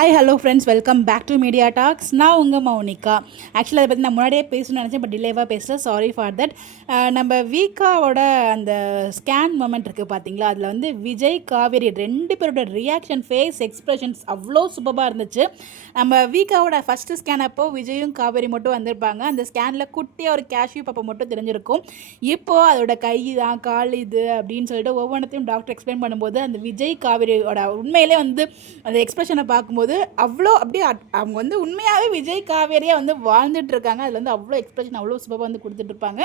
Hi hello friends, welcome back to media talks. நான் உங்கள் மௌனிகா. ஆக்சுவலாக அதை பற்றி நான் முன்னாடியே பேசணும்னு நினச்சேன், பட் டிலேவாக பேசுகிறேன், சாரி ஃபார் தட். நம்ம வீக்காவோட அந்த ஸ்கேன் மொமெண்ட் இருக்குது பார்த்தீங்களா, அதில் வந்து விஜய் காவேரி ரெண்டு பேரோட ரியாக்ஷன், ஃபேஸ் எக்ஸ்ப்ரெஷன்ஸ் அவ்வளோ சூப்பராக இருந்துச்சு. நம்ம வீக்காவோட ஃபஸ்ட்டு ஸ்கேன் அப்போ விஜயும் காவேரி மட்டும் வந்திருப்பாங்க. அந்த ஸ்கேனில் குட்டியாக ஒரு கேஷ்யூ பாப்பா மட்டும் தெரிஞ்சிருக்கும். இப்போது அதோட கை தான் கால் இது அப்படின்னு சொல்லிட்டு ஒவ்வொன்றத்தையும் டாக்டர் எக்ஸ்பிளைன் பண்ணும்போது அந்த விஜய் காவேரியோட உண்மையிலே வந்து அந்த எக்ஸ்பிரஷனை பார்க்கும்போது அவ்வளோ அப்படியே அவங்க வந்து உண்மையாகவே விஜய் காவேரியாக வந்து வாழ்ந்துட்டு இருக்காங்க. அதில் வந்து அவ்வளோ எக்ஸ்பிரஷன் அவ்வளோ சூப்பராக வந்து கொடுத்துட்ருப்பாங்க.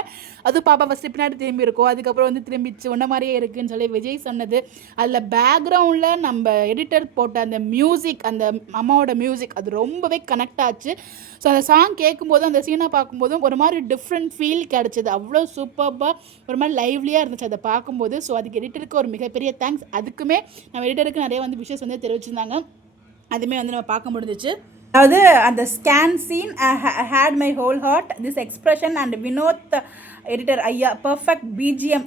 அதுவும் பாப்பா ஃபஸ்ட்டு பின்னாடி திரும்பி இருக்கும், அதுக்கப்புறம் வந்து திரும்பிச்சு ஒன்றை மாதிரியே இருக்குதுன்னு சொல்லி விஜய் சொன்னது. அதில் பேக்ரவுண்டில் நம்ம எடிட்டர் போட்ட அந்த மியூசிக், அந்த அம்மாவோட மியூசிக் அது ரொம்பவே கனெக்ட் ஆச்சு. ஸோ அந்த சாங் கேட்கும்போதும் அந்த சீனை பார்க்கும்போதும் ஒரு மாதிரி டிஃப்ரெண்ட் ஃபீல் கிடச்சிது. அவ்வளோ சூப்பராக ஒரு மாதிரி லைவ்லியாக இருந்துச்சு அதை பார்க்கும்போது. ஸோ அதுக்கு எடிட்டருக்கு ஒரு மிகப்பெரிய தேங்க்ஸ். அதுக்குமே நம்ம எடிட்டருக்கு நிறைய வந்து விஷஸ் வந்து தெரிவிச்சிருந்தாங்க. அதுவுமே வந்து நம்ம பார்க்க முடிஞ்சிச்சு. அதாவது அந்த scan scene had my whole heart, this expression and Vinoth editor ஐயா perfect BGM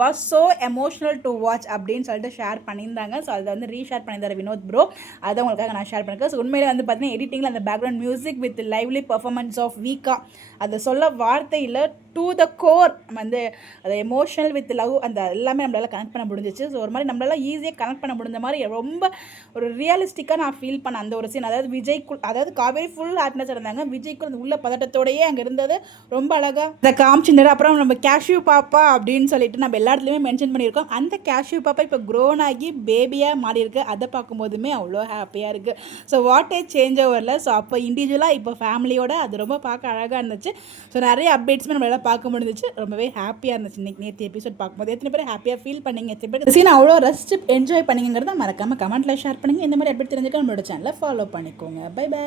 was so emotional to watch அப்படின்னு சொல்லிட்டு ஷேர் பண்ணியிருந்தாங்க. ஸோ அதை வந்து ரீஷேர் பண்ணியிருந்தார் வினோத் ப்ரோ. அதை உங்களுக்காக நான் ஷேர் பண்ணியிருக்கேன். ஸோ உண்மையிலே வந்து பார்த்தீங்கன்னா எடிட்டிங்கில் அந்த background music with lively performance of வீக்கா, அதை சொல்ல வார்த்தையில் டு த கோர் வந்து அது எமோஷனல் வித் லவ் அந்த எல்லாமே நம்மளால் கனெக்ட் பண்ண முடிஞ்சிச்சு. ஸோ ஒரு மாதிரி நம்மளால் ஈஸியாக கனெக்ட் பண்ண முடிஞ்ச மாதிரி ரொம்ப ஒரு ரியலிஸ்டிக்காக நான் ஃபீல் பண்ணேன் அந்த ஒரு சீன். அதாவது விஜய்க்குள், அதாவது காவேரி ஃபுல் ஹாப்பினஸ் இருந்தாங்க, விஜய்க்குள் அந்த உள்ள பதட்டத்தோடையே அங்கே இருந்தது ரொம்ப அழகாக அதை காமிச்சிருந்தாரு. அப்புறம் நம்ம கேஷ்யூ பாப்பா அப்படின்னு சொல்லிட்டு நம்ம எல்லா இடத்துலையுமே மென்ஷன் பண்ணியிருக்கோம். அந்த கேஷ்யூ பாப்பா இப்போ க்ரோன் ஆகி பேபியாக மாறி இருக்கு. அதை பார்க்கும்போதுமே அவ்வளோ ஹாப்பியாக இருக்குது. ஸோ வாட் ஏ சேஞ்ச் ஓவரில். ஸோ அப்போ இண்டிவிஜுவலாக இப்போ ஃபேமிலியோட அது ரொம்ப பார்க்க அழகாக இருந்துச்சு. ஸோ நிறைய அப்டேட்ஸுமே நம்மளால் பார்க்க முடிஞ்சிச்சு. ரொம்பவே ஹாப்பியாக இருந்துச்சு இன்னைக்கு நேற்று எபிசோட் பார்க்கும்போது. எத்தனை பேர் ஹாப்பியாக ஃபீல் பண்ணிங்க, எத்தனை பேர் சீன் அவ்வளோ ரசிச்சு என்ஜாய் பண்ணிங்கிறத மறக்காமல் கமெண்ட்டில் ஷேர் பண்ணுங்கள். இந்த மாதிரி அப்டேட் தெரிஞ்சுக்க நம்மளோட சேனலை ஃபாலோ பண்ணிக்கோங்க. Bye by.